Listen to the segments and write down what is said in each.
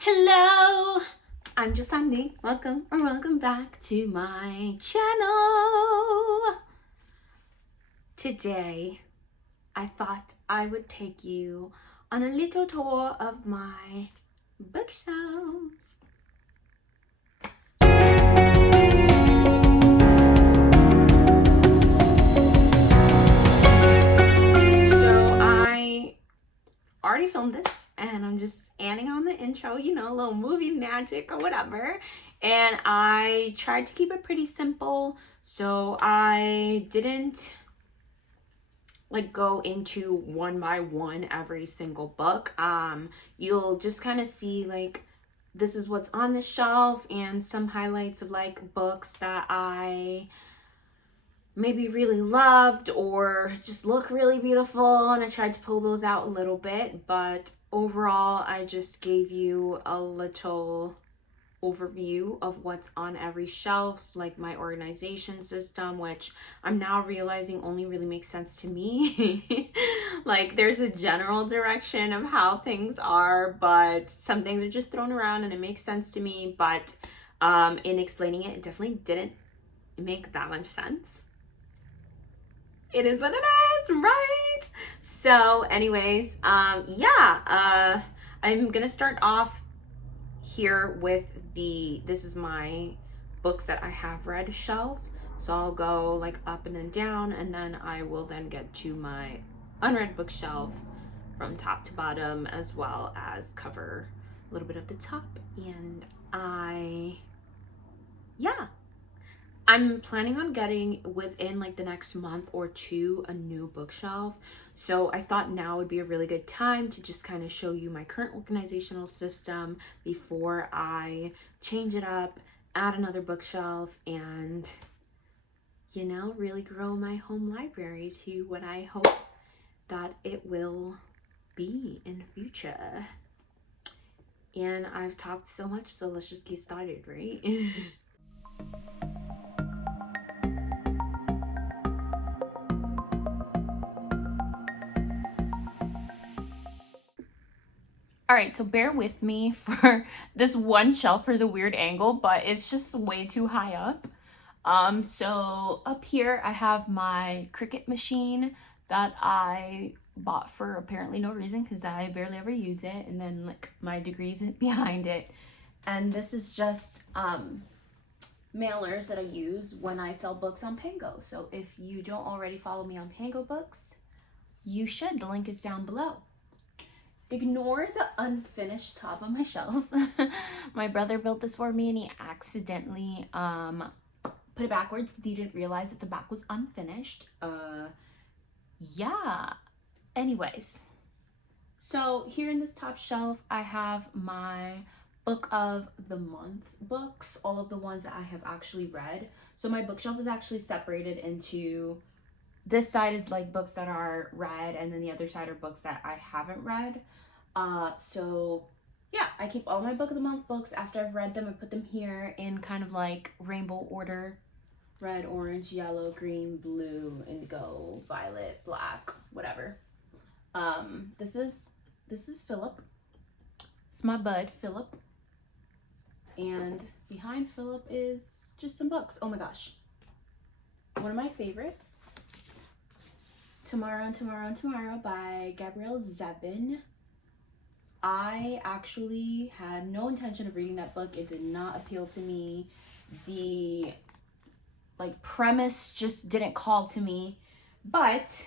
Hello, I'm just Sandy. Welcome back to my channel. Today, I thought I would take you on a little tour of my bookshelves. So I already filmed this and I'm just adding on the intro, a little movie magic or whatever. And I tried to keep it pretty simple, so I didn't go into one by one every single book. You'll just kind of see this is what's on the shelf and some highlights of books that I maybe really loved or just look really beautiful, and I tried to pull those out a little bit, but overall I just gave you a little overview of what's on every shelf, like my organization system, which I'm now realizing only really makes sense to me. There's a general direction of how things are, but some things are just thrown around and it makes sense to me, but in explaining it, it definitely didn't make that much sense. It is what it is, right? So anyways, I'm gonna start off here with this is my books that I have read shelf. So I'll go up and then down, and then I will then get to my unread bookshelf from top to bottom, as well as cover a little bit of the top. And I'm planning on getting within the next month or two a new bookshelf. So I thought now would be a really good time to just kind of show you my current organizational system before I change it up, add another bookshelf, and really grow my home library to what I hope that it will be in the future. And I've talked so much, so let's just get started, right? All right, so bear with me for this one shelf for the weird angle, but it's just way too high up. So up here I have my Cricut machine that I bought for apparently no reason because I barely ever use it, and then my degrees behind it. And this is just mailers that I use when I sell books on Pango. So if you don't already follow me on Pango Books, you should. The link is down below. Ignore the unfinished top of my shelf. My brother built this for me and he accidentally put it backwards because he didn't realize that the back was unfinished. Yeah. Anyways, so here in this top shelf, I have my book of the month books, all of the ones that I have actually read. So my bookshelf is actually separated into, this side is books that are read, and then the other side are books that I haven't read. So yeah, I keep all my book of the month books. After I've read them, I put them here in kind of rainbow order: red, orange, yellow, green, blue, indigo, violet, black, whatever. This is Philip. It's my bud, Philip. And behind Philip is just some books. Oh my gosh. One of my favorites, Tomorrow and Tomorrow and Tomorrow by Gabrielle Zevin. I actually had no intention of reading that book. It did not appeal to me. The premise just didn't call to me, but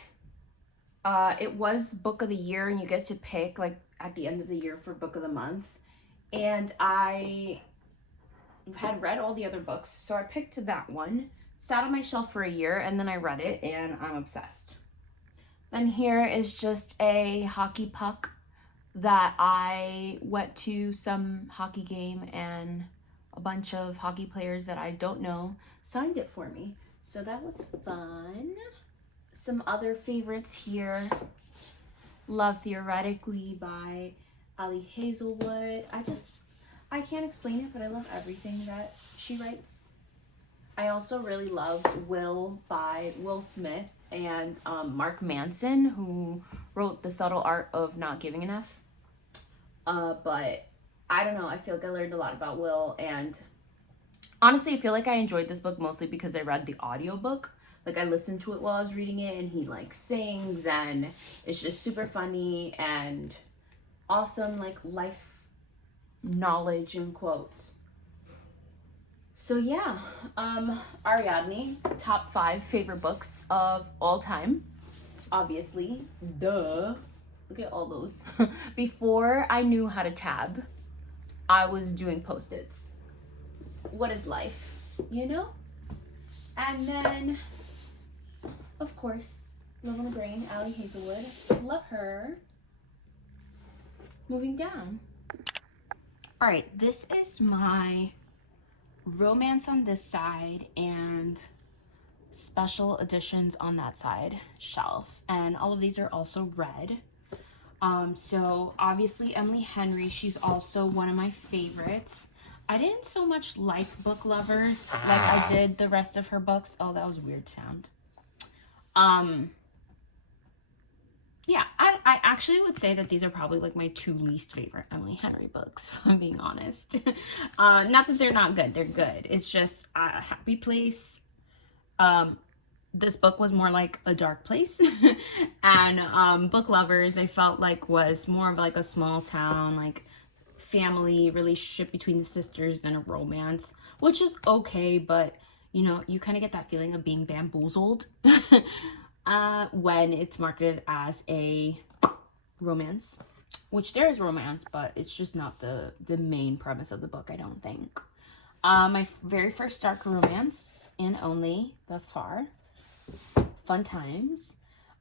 it was book of the year, and you get to pick at the end of the year for book of the month. And I had read all the other books, so I picked that one. Sat on my shelf for a year, and then I read it and I'm obsessed. Then here is just a hockey puck that I went to some hockey game and a bunch of hockey players that I don't know signed it for me. So that was fun. Some other favorites here: Love Theoretically by Ali Hazelwood. I can't explain it, but I love everything that she writes. I also really loved Will by Will Smith and Mark Manson, who wrote The Subtle Art of Not Giving Enough. But I don't know, I feel like I learned a lot about Will, and honestly, I feel like I enjoyed this book mostly because I read the audiobook. Like, I listened to it while I was reading it, and he like sings, and it's just super funny and awesome, like life knowledge and quotes. So yeah, Ariadne, top 5 favorite books of all time. Obviously, duh. Look at all those. Before I knew how to tab, I was doing post-its. What is life, you know? And then, of course, Love on the Brain, Allie Hazelwood. Love her. Moving down. All right, this is my romance on this side and special editions on that side shelf. And all of these are also red. So obviously Emily Henry, she's also one of my favorites. I didn't so much like Book Lovers like I did the rest of her books. Oh, that was a weird sound. Yeah, I actually would say that these are probably like my 2 least favorite Emily Henry books, if I'm being honest. Not that they're not good, they're good. It's just a Happy Place. This book was more like a dark place. And Book Lovers, I felt like was more of like a small town, like family relationship between the sisters than a romance, which is okay, but you know, you kind of get that feeling of being bamboozled when it's marketed as a romance, which there is romance, but it's just not the main premise of the book, I don't think. My very first dark romance and only thus far. Fun times.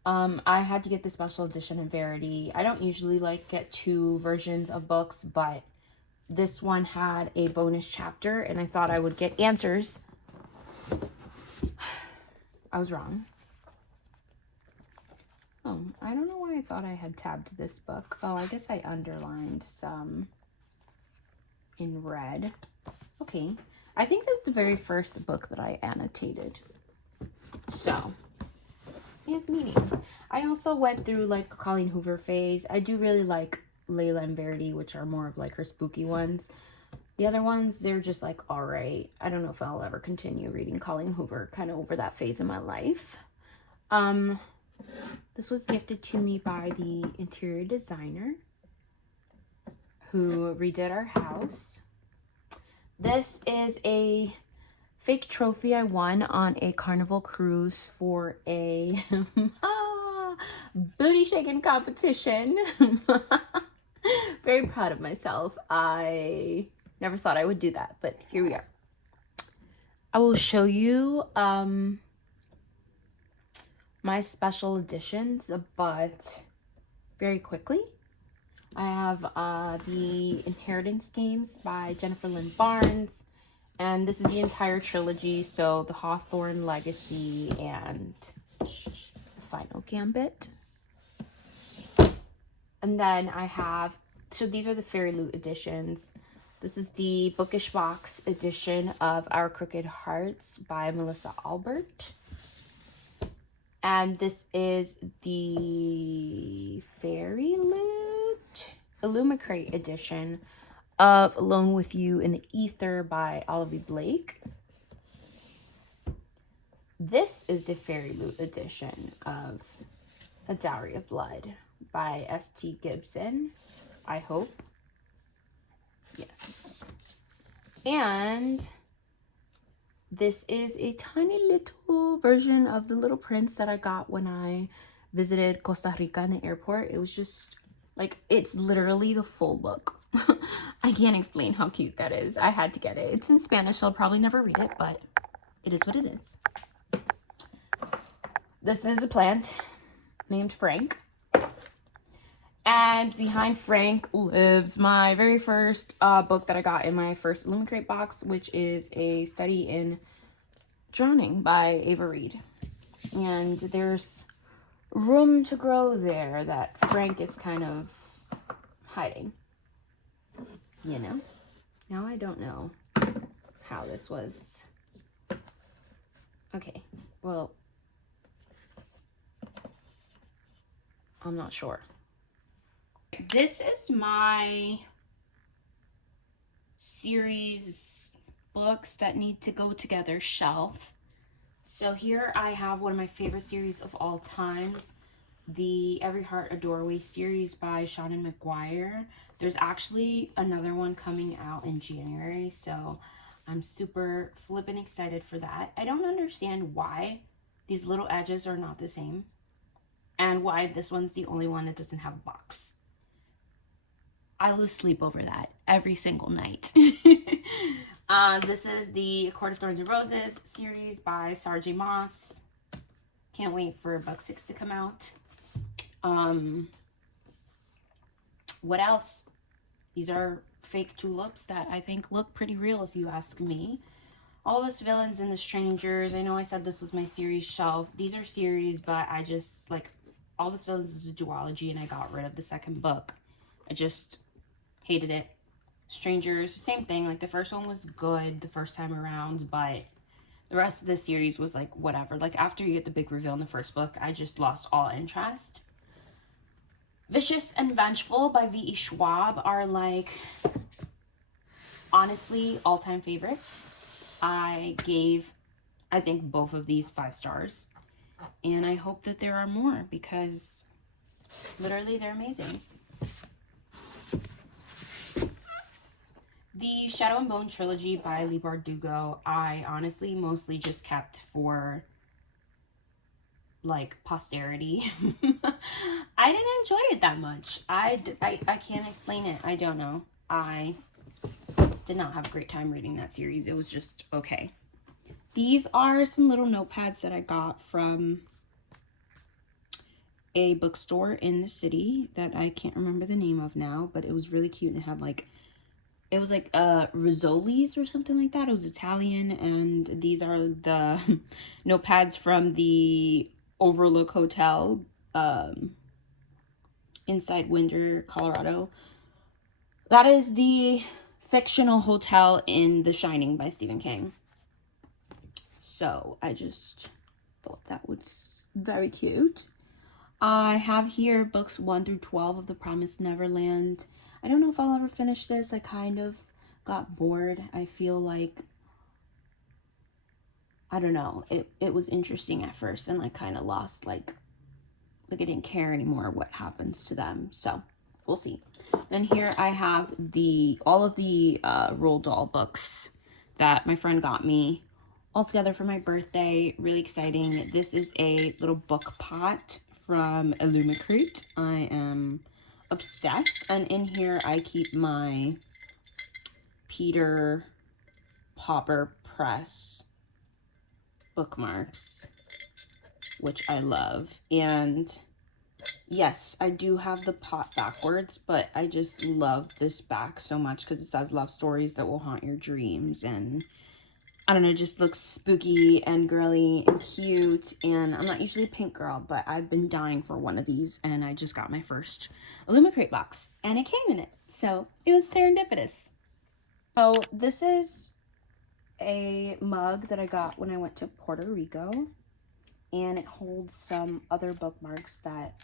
I had to get the special edition in Verity. I don't usually like get 2 versions of books, but this one had a bonus chapter and I thought I would get answers. I was wrong. Oh, I don't know why I thought I had tabbed this book. Oh, I guess I underlined some in red. Okay. I think that's the very first book that I annotated. So, it has meaning. I also went through like Colleen Hoover phase. I do really like Layla and Verity, which are more of like her spooky ones. The other ones, they're just like, all right. I don't know if I'll ever continue reading Colleen Hoover, kind of over that phase of my life. This was gifted to me by the interior designer who redid our house. This is a fake trophy I won on a Carnival cruise for a booty shaking competition. Very proud of myself. I never thought I would do that, but here we are. I will show you my special editions, but very quickly. I have the Inheritance Games by Jennifer Lynn Barnes, and this is the entire trilogy, so the Hawthorne Legacy and the Final Gambit. And then I have, so these are the Fairy Loot editions. This is the Bookish Box edition of Our Crooked Hearts by Melissa Albert. And this is the Fairy Loot Illumicrate edition of Alone with You in the Ether by Olivia Blake. This is the Fairy Loot edition of A Dowry of Blood by S.T. Gibson, I hope. Yes. And this is a tiny little version of The Little Prince that I got when I visited Costa Rica in the airport. It was just like, it's literally the full book. I can't explain how cute that is. I had to get it. It's in Spanish, so I'll probably never read it, but it is what it is. This is a plant named Frank. And behind Frank lives my very first book that I got in my first Illumicrate box, which is A Study in Drowning by Ava Reed. And there's room to grow there that Frank is kind of hiding. You know? Now I don't know how this was. Okay, well, I'm not sure. This is my series books that need to go together shelf. So here I have one of my favorite series of all times, the Every Heart a Doorway series by Shannon McGuire. There's actually another one coming out in January, so I'm super flippin' excited for that. I don't understand why these little edges are not the same and why this one's the only one that doesn't have a box. I lose sleep over that every single night. This is the Court of Thorns and Roses series by Sarah J. Maas. Can't wait for book 6 to come out. What else? These are fake tulips that I think look pretty real if you ask me. All Those Villains and the Strangers. I know I said this was my series shelf. These are series, but I just, like, All Those Villains is a duology and I got rid of the second book. I just hated it. Strangers, same thing. Like, the first one was good the first time around, but the rest of the series was like whatever. Like, after you get the big reveal in the first book, I just lost all interest. Vicious and Vengeful by V.E. Schwab are, like, honestly all-time favorites. I think both of these 5 stars, and I hope that there are more because literally they're amazing. The Shadow and Bone trilogy by Leigh Bardugo, I honestly mostly just kept for, like, posterity. I didn't enjoy it that much. I can't explain it. I don't know. I did not have a great time reading that series. It was just okay. These are some little notepads that I got from a bookstore in the city that I can't remember the name of now, but it was really cute and it had, like, it was like Rizzoli's or something like that. It was Italian, and these are the notepads from the Overlook Hotel inside Windsor, Colorado. That is the fictional hotel in The Shining by Stephen King. So I just thought that was very cute. I have here books 1 through 12 of The Promised Neverland. I don't know if I'll ever finish this. I kind of got bored. I feel like, I don't know, it was interesting at first and, like, kind of lost, like I didn't care anymore what happens to them. So we'll see. Then here I have all of the Roald Dahl books that my friend got me all together for my birthday. Really exciting. This is a little book pot from Illumicrate. I am obsessed, and in here I keep my Peter Pauper Press bookmarks, which I love. And yes, I do have the pot backwards, but I just love this back so much because it says love stories that will haunt your dreams, and I don't know, it just looks spooky and girly and cute. And I'm not usually a pink girl, but I've been dying for one of these, and I just got my first Illumicrate box, and it came in it. So it was serendipitous. So this is a mug that I got when I went to Puerto Rico, and it holds some other bookmarks that,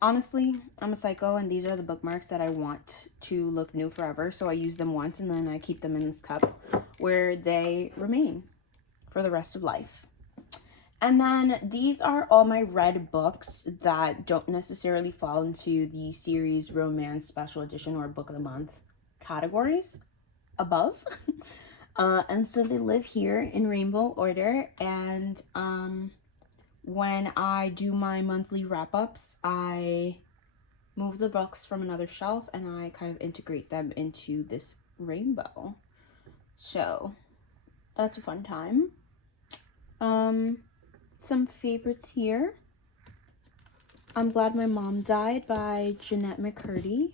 honestly, I'm a psycho, and these are the bookmarks that I want to look new forever. So I use them once, and then I keep them in this cup where they remain for the rest of life. And then these are all my read books that don't necessarily fall into the series, romance, special edition, or book of the month categories above. And so they live here in rainbow order. And when I do my monthly wrap-ups, I move the books from another shelf and I kind of integrate them into this rainbow. So that's a fun time. Some favorites here. I'm Glad My Mom Died by Jeanette McCurdy.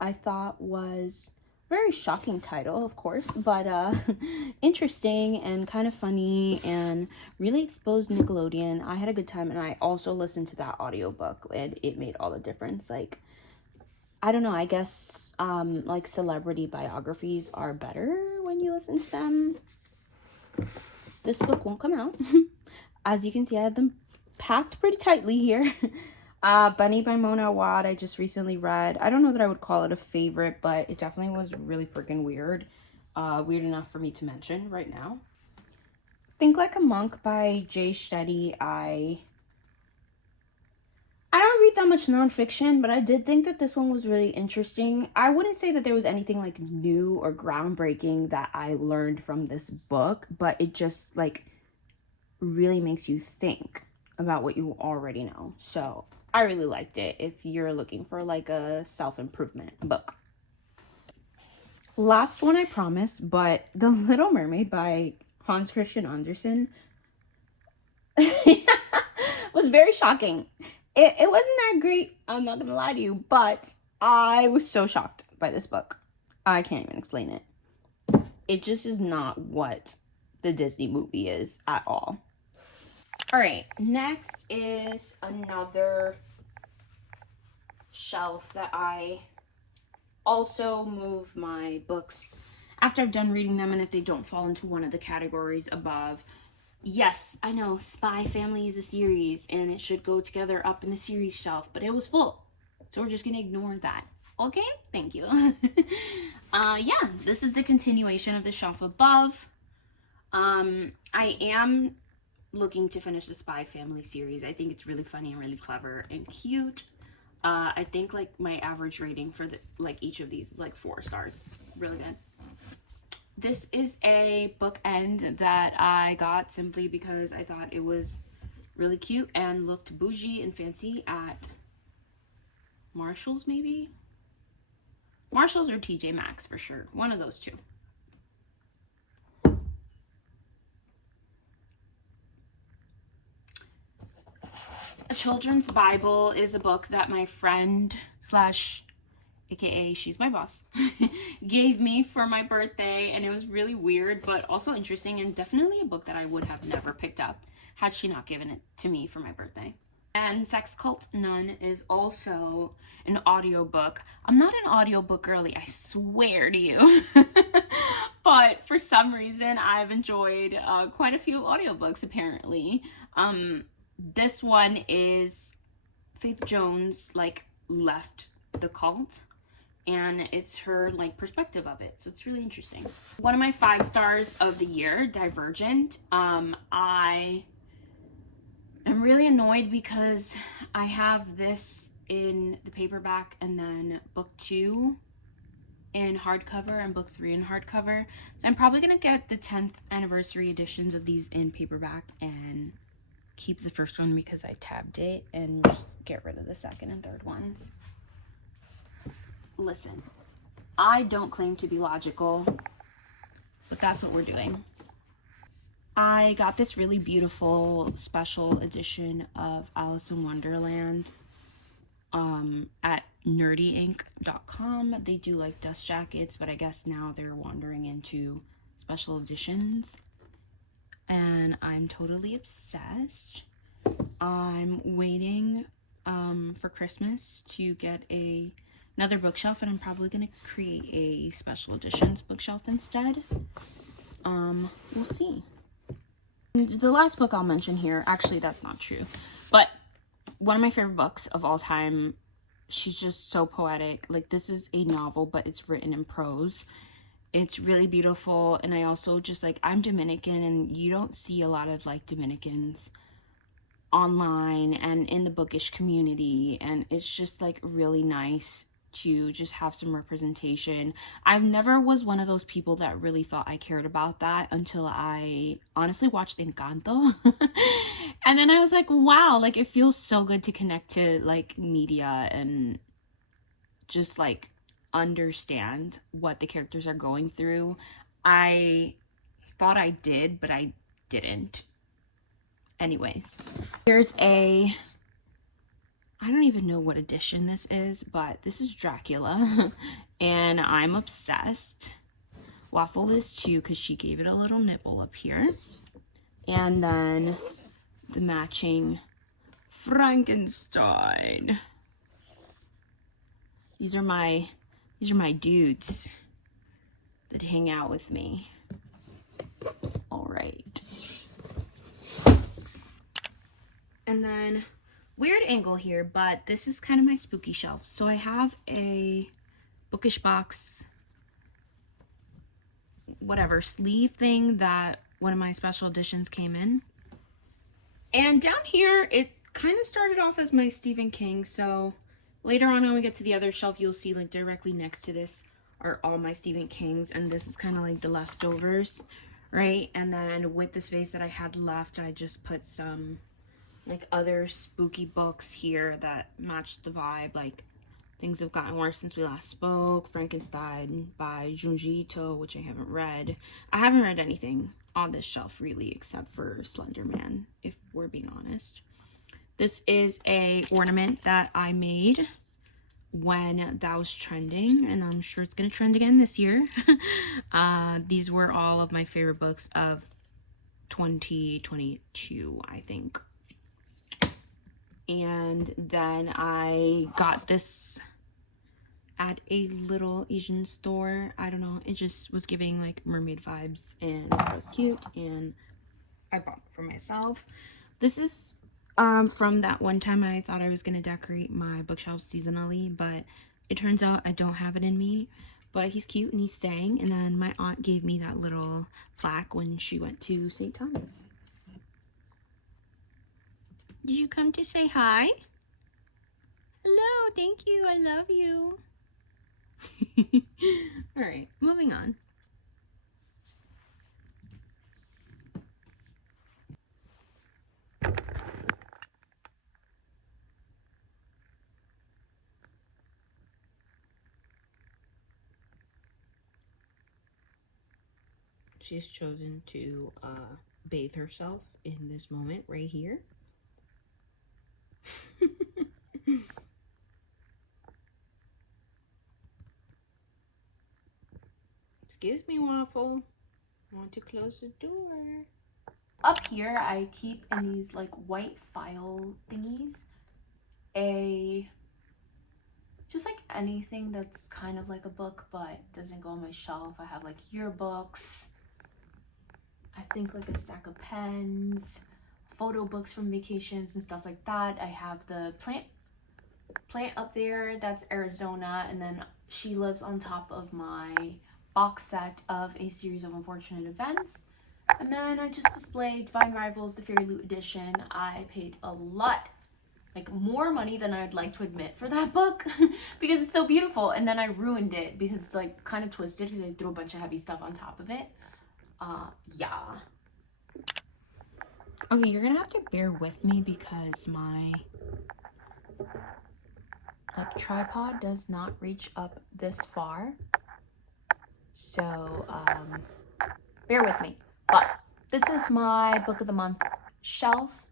I thought was a very shocking title, of course, but interesting and kind of funny and really exposed Nickelodeon. I had a good time, and I also listened to that audiobook, and it made all the difference. Like, I don't know, I guess like celebrity biographies are better when you listen to them. This book won't come out. As you can see, I have them packed pretty tightly here. Bunny by Mona Awad, I just recently read. I don't know that I would call it a favorite, but it definitely was really freaking weird. Weird enough for me to mention right now. Think Like a Monk by Jay Shetty. I don't read that much nonfiction, but I did think that this one was really interesting. I wouldn't say that there was anything like new or groundbreaking that I learned from this book, but it just like really makes you think about what you already know. So I really liked it if you're looking for like a self-improvement book. Last one, I promise, but The Little Mermaid by Hans Christian Andersen was very shocking. It wasn't that great, I'm not gonna lie to you, but I was so shocked by this book. I can't even explain it. It just is not what the Disney movie is at all. All right, next is another shelf that I also move my books after I've done reading them, and if they don't fall into one of the categories above. Yes, I know Spy Family is a series and it should go together up in the series shelf, but it was full. So we're just gonna ignore that. Okay, thank you. Yeah, this is the continuation of the shelf above. I am looking to finish the Spy Family series. I think it's really funny and really clever and cute. I think like my average rating for each of these is like 4 stars. Really good. This is a bookend that I got simply because I thought it was really cute and looked bougie and fancy at Marshall's, maybe? Marshall's or TJ Maxx for sure. One of those two. A Children's Bible is a book that my friend slash aka she's my boss gave me for my birthday, and it was really weird but also interesting, and definitely a book that I would have never picked up had she not given it to me for my birthday. And Sex Cult Nun is also an audiobook. I'm not an audiobook girly, I swear to you. But for some reason I've enjoyed quite a few audiobooks apparently. This one is Faith Jones like left the cult, and it's her like perspective of it, so it's really interesting. One of my 5 stars of the year, Divergent. I am really annoyed because I have this in the paperback and then book 2 in hardcover and book 3 in hardcover, so I'm probably gonna get the 10th anniversary editions of these in paperback and keep the first one because I tabbed it, and just get rid of the second and third ones. Listen, I don't claim to be logical, but that's what we're doing. I got this really beautiful special edition of Alice in Wonderland at nerdyinc.com. They do like dust jackets, but I guess now they're wandering into special editions, and I'm totally obsessed. I'm waiting for Christmas to get another bookshelf, and I'm probably gonna create a special editions bookshelf instead. We'll see. The last book I'll mention here, actually that's not true, but one of my favorite books of all time. She's just so poetic. Like, this is a novel, but it's written in prose. It's really beautiful, and I also just like, I'm Dominican, and you don't see a lot of like Dominicans online and in the bookish community, and it's just like really nice to just have some representation. I never was one of those people that really thought I cared about that until I honestly watched Encanto. And then I was like, wow, like it feels so good to connect to like media and just like understand what the characters are going through. I thought I did, but I didn't. Anyways, here's I don't even know what edition this is, but this is Dracula, and I'm obsessed. Waffle is too, because she gave it a little nipple up here. And then the matching Frankenstein. These are my dudes that hang out with me. All right. And then weird angle here, but this is kind of my spooky shelf. So I have a bookish box, whatever, sleeve thing that one of my special editions came in. And down here, it kind of started off as my Stephen King. So later on when we get to the other shelf, you'll see like directly next to this are all my Stephen Kings. And this is kind of like the leftovers, right? And then with the space that I had left, I just put some like other spooky books here that matched the vibe. Like Things Have Gotten Worse Since We Last Spoke, Frankenstein by Junji Ito, which I haven't read. I haven't read anything on this shelf really except for Slender Man, if we're being honest. This is a ornament that I made when that was trending, and I'm sure it's gonna trend again this year. These were all of my favorite books of 2022, I think. And then I got this at a little Asian store. I don't know, it just was giving like mermaid vibes and it was cute, and I bought it for myself. This is from that one time I thought I was gonna decorate my bookshelves seasonally, but it turns out I don't have it in me. But he's cute and he's staying. And then my aunt gave me that little plaque when she went to St. Thomas. Did you come to say hi? Hello, thank you, I love you. All right, moving on. She's chosen to bathe herself in this moment right here. Excuse me, Waffle. I want to close the door. Up here, I keep in these like white file thingies just like anything that's kind of like a book but doesn't go on my shelf. I have like yearbooks, I think like a stack of pens, photo books from vacations and stuff like that. I have the plant up there, that's Arizona, and then she lives on top of my box set of A Series of Unfortunate Events. And then I just displayed Divine Rivals, the Fairy Loot edition. I paid a lot, like more money than I'd like to admit for that book because it's so beautiful. And then I ruined it because it's like kind of twisted because I threw a bunch of heavy stuff on top of it. Yeah. Okay, you're gonna have to bear with me because my like tripod does not reach up this far. So, bear with me. But this is my book of the month shelf-ish.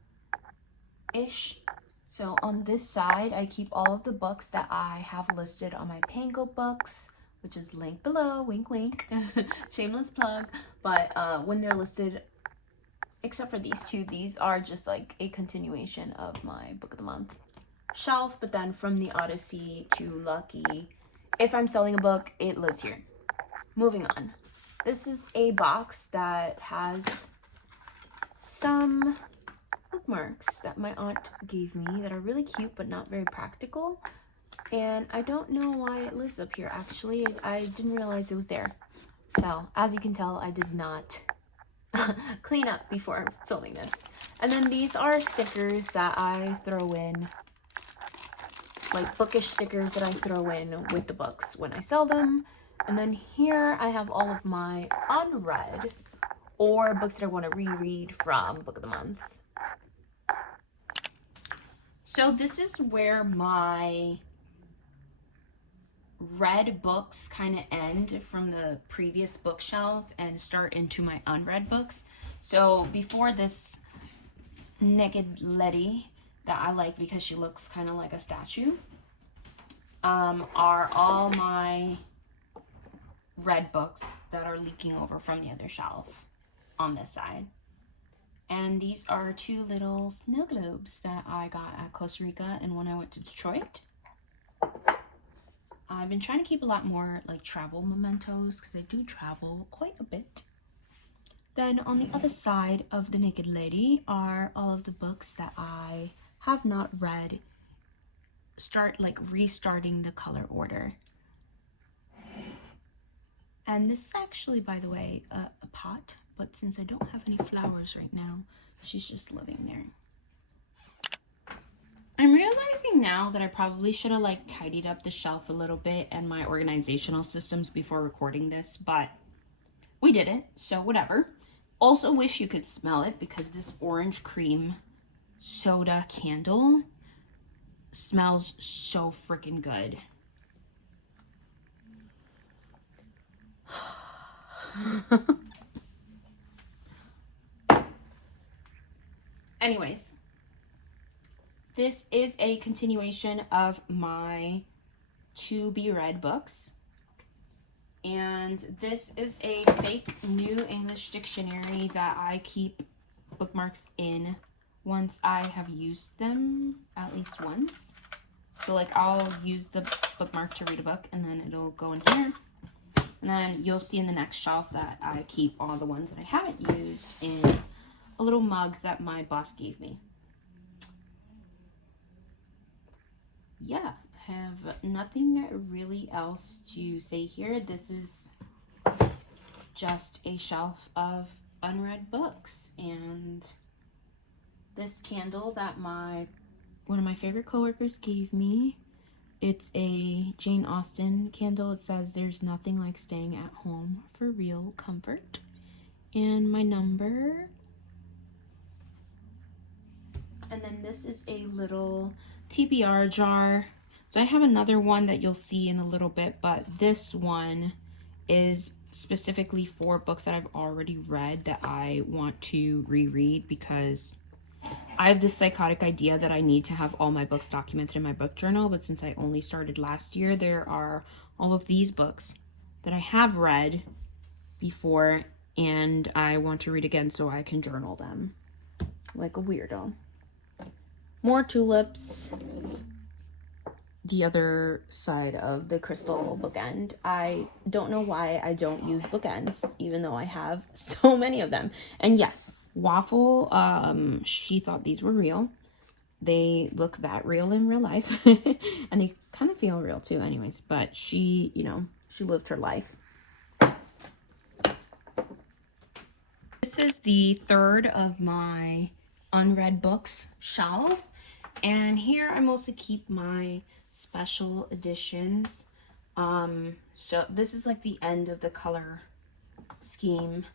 So on this side, I keep all of the books that I have listed on my Pango books, which is linked below, wink wink, shameless plug. But when they're listed, except for these two, these are just like a continuation of my book of the month shelf. But then from the Odyssey to Lucky, if I'm selling a book, it lives here. Moving on. This is a box that has some bookmarks that my aunt gave me that are really cute but not very practical. And I don't know why it lives up here, actually. I didn't realize it was there. So, as you can tell, I did not clean up before filming this. And then these are stickers that I throw in, like bookish stickers that I throw in with the books when I sell them. And then here I have all of my unread or books that I want to reread from Book of the Month. So this is where my read books kind of end from the previous bookshelf and start into my unread books. So before this naked lady that I like because she looks kind of like a statue, are all my read books that are leaking over from the other shelf on this side. And these are two little snow globes that I got at Costa Rica and when I went to Detroit. I've been trying to keep a lot more like travel mementos because I do travel quite a bit. Then on the other side of the naked lady are all of the books that I have not read, start like restarting the color order. And this is actually, by the way, a pot, but since I don't have any flowers right now, she's just living there. I'm realizing now that I probably should have like tidied up the shelf a little bit and my organizational systems before recording this, but we did it, so whatever. Also wish you could smell it because this orange cream soda candle smells so freaking good. Anyways, this is a continuation of my to be read books. And this is a fake New English dictionary that I keep bookmarks in once I have used them at least once. So like I'll use the bookmark to read a book and then it'll go in here. And then you'll see in the next shelf that I keep all the ones that I haven't used in a little mug that my boss gave me. Yeah, have nothing really else to say here. This is just a shelf of unread books, and this candle that one of my favorite coworkers gave me, it's a Jane Austen candle. It says there's nothing like staying at home for real comfort, and my number. And then this is a little TBR jar. So I have another one that you'll see in a little bit, but this one is specifically for books that I've already read that I want to reread because I have this psychotic idea that I need to have all my books documented in my book journal, but since I only started last year, there are all of these books that I have read before and I want to read again so I can journal them like a weirdo. More tulips. The other side of the crystal bookend. I don't know why I don't use bookends, even though I have so many of them. And yes, Waffle, she thought these were real. They look that real in real life. And they kind of feel real too anyways. But she, she lived her life. This is the third of my unread books shelf. And here I mostly keep my special editions. So this is like the end of the color scheme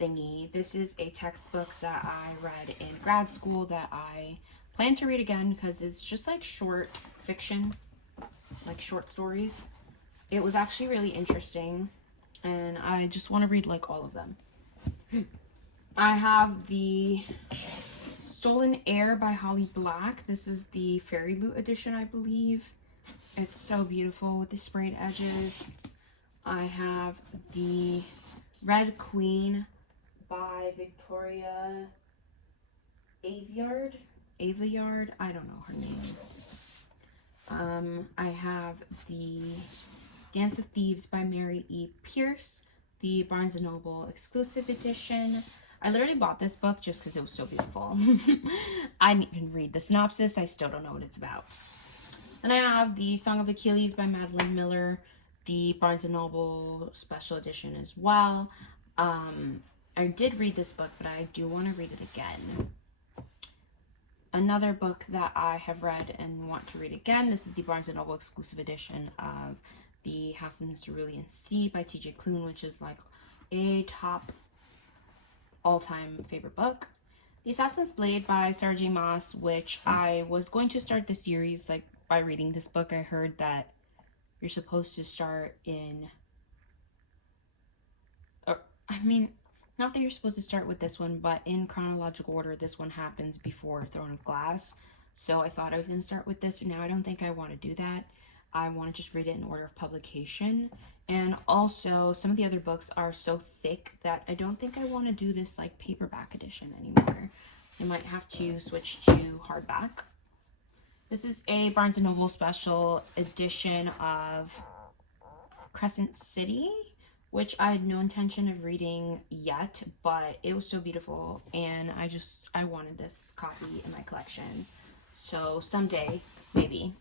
thingy. This is a textbook that I read in grad school that I plan to read again because it's just like short fiction, like short stories. It was actually really interesting and I just want to read like all of them. I have the Stolen Air by Holly Black. This is the Fairy Loot edition, I believe. It's so beautiful with the sprayed edges. I have the Red Queen by Victoria Aveyard. I don't know her name. I have the Dance of Thieves by Mary E. Pierce, the Barnes & Noble exclusive edition. I literally bought this book just because it was so beautiful. I didn't even read the synopsis. I still don't know what it's about. Then I have the Song of Achilles by Madeline Miller, the Barnes & Noble special edition as well. I did read this book, but I do want to read it again. Another book that I have read and want to read again, this is the Barnes & Noble exclusive edition of The House in the Cerulean Sea by T.J. Klune, which is like a top all-time favorite book. The Assassin's Blade by Sarah J. Maas, which I was going to start the series like by reading this book. I heard that you're supposed to start in, not that you're supposed to start with this one, but in chronological order, this one happens before Throne of Glass. So I thought I was going to start with this, but now I don't think I want to do that. I want to just read it in order of publication. And also, some of the other books are so thick that I don't think I want to do this like paperback edition anymore. I might have to switch to hardback. This is a Barnes & Noble special edition of Crescent City, which I had no intention of reading yet, but it was so beautiful and I wanted this copy in my collection. So someday, maybe.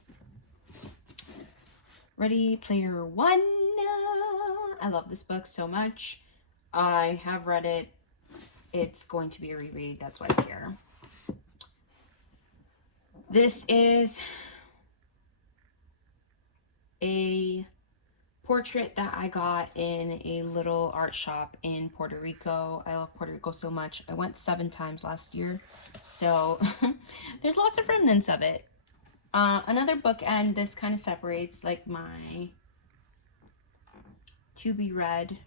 Ready Player One. I love this book so much. I have read it. It's going to be a reread. That's why it's here. This is a portrait that I got in a little art shop in Puerto Rico. I love Puerto Rico so much. I went 7 times last year, so there's lots of remnants of it. Another bookend. This kind of separates like my to be read,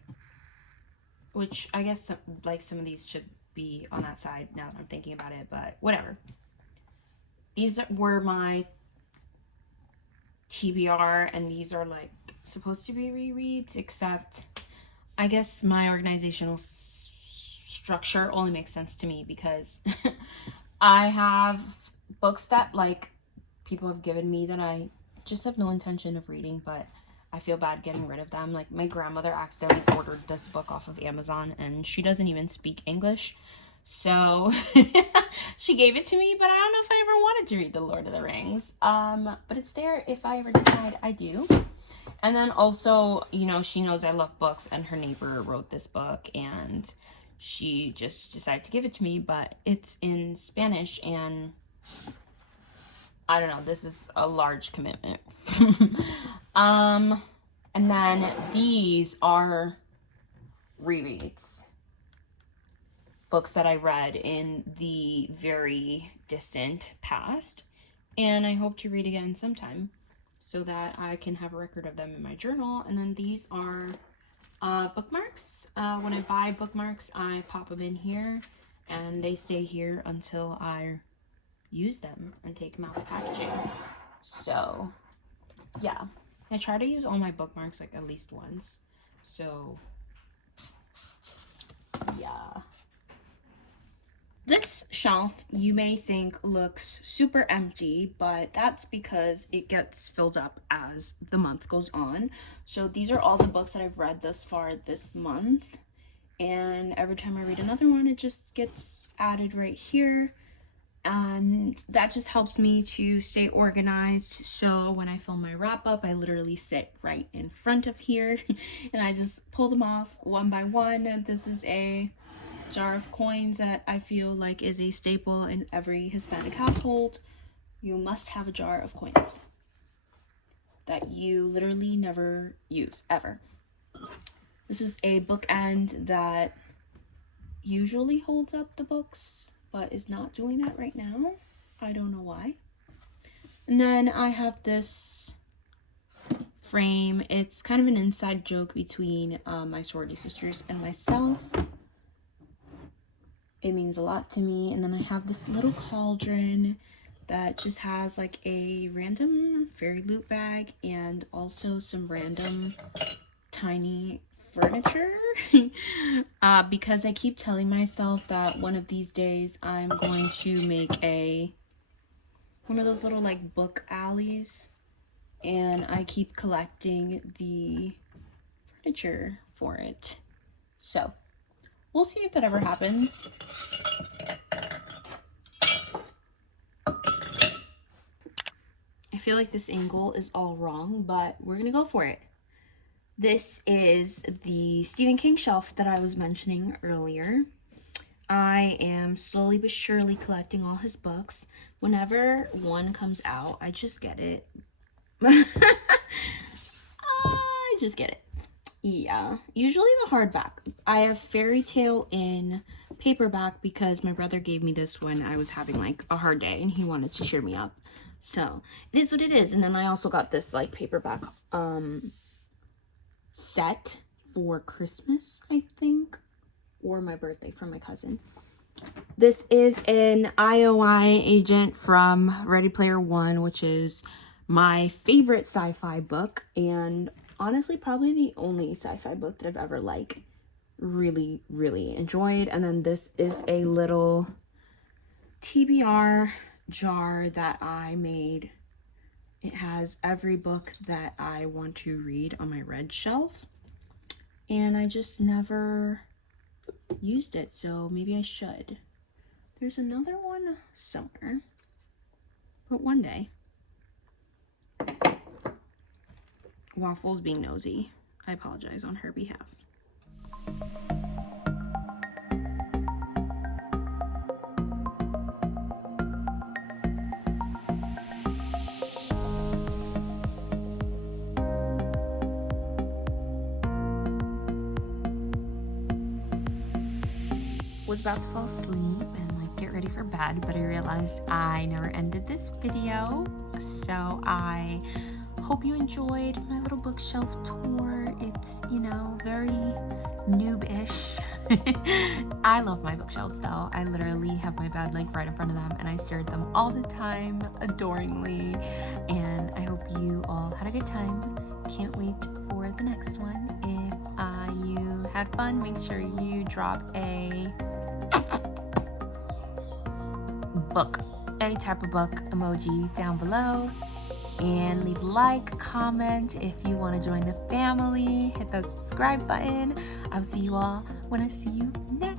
which I guess like some of these should be on that side now that I'm thinking about it, but whatever. These were my TBR, and these are like supposed to be rereads, except I guess my organizational structure only makes sense to me because I have books that like people have given me that I just have no intention of reading, but I feel bad getting rid of them. Like my grandmother accidentally ordered this book off of Amazon, and she doesn't even speak English, so she gave it to me, but I don't know if I ever wanted to read The Lord of the Rings. But it's there if I ever decide I do. And then also, you know, she knows I love books, and her neighbor wrote this book, and she just decided to give it to me, but it's in Spanish, and I don't know, this is a large commitment. And then these are rereads. Books that I read in the very distant past, and I hope to read again sometime so that I can have a record of them in my journal. And then these are bookmarks. When I buy bookmarks, I pop them in here, and they stay here until I use them and take them out of the packaging. So yeah, I try to use all my bookmarks like at least once. So yeah. This shelf you may think looks super empty, but that's because it gets filled up as the month goes on. So these are all the books that I've read thus far this month, and every time I read another one, it just gets added right here, and that just helps me to stay organized. So when I film my wrap up, I literally sit right in front of here and I just pull them off one by one. This is a jar of coins that I feel like is a staple in every Hispanic household. You must have a jar of coins that you literally never use ever. This is a bookend that usually holds up the books, but is not doing that right now. I don't know why. And then I have this frame. It's kind of an inside joke between my sorority sisters and myself. It means a lot to me. And then I have this little cauldron that just has like a random fairy loot bag and also some random tiny furniture because I keep telling myself that one of these days I'm going to make one of those little like book alleys, and I keep collecting the furniture for it. So we'll see if that ever happens. I feel like this angle is all wrong, but we're gonna go for it. This is the Stephen King shelf that I was mentioning earlier. I am slowly but surely collecting all his books. Whenever one comes out, I just get it. I just get it. Yeah, usually the hardback. I have Fairy Tale in paperback because my brother gave me this when I was having like a hard day and he wanted to cheer me up. So it is what it is. And then I also got this like paperback set for Christmas, I think, or my birthday from my cousin. This is an IOI agent from Ready Player One, which is my favorite sci-fi book, and honestly probably the only sci-fi book that I've ever like really enjoyed. And then this is a little TBR jar that I made. It has every book that I want to read on my red shelf, and I just never used it, so maybe I should. There's another one somewhere. But one day, Waffle's being nosy. I apologize on her behalf. Was about to fall asleep and like get ready for bed, but I realized I never ended this video, so I hope you enjoyed my little bookshelf tour. It's, you know, very noob-ish. I love my bookshelves though. I literally have my bed like right in front of them and I stare at them all the time adoringly, and I hope you all had a good time. Can't wait for the next one. If you had fun, make sure you drop a book, any type of book emoji down below, and leave a like, comment. If you want to join the family, hit that subscribe button. I'll see you all when I see you next.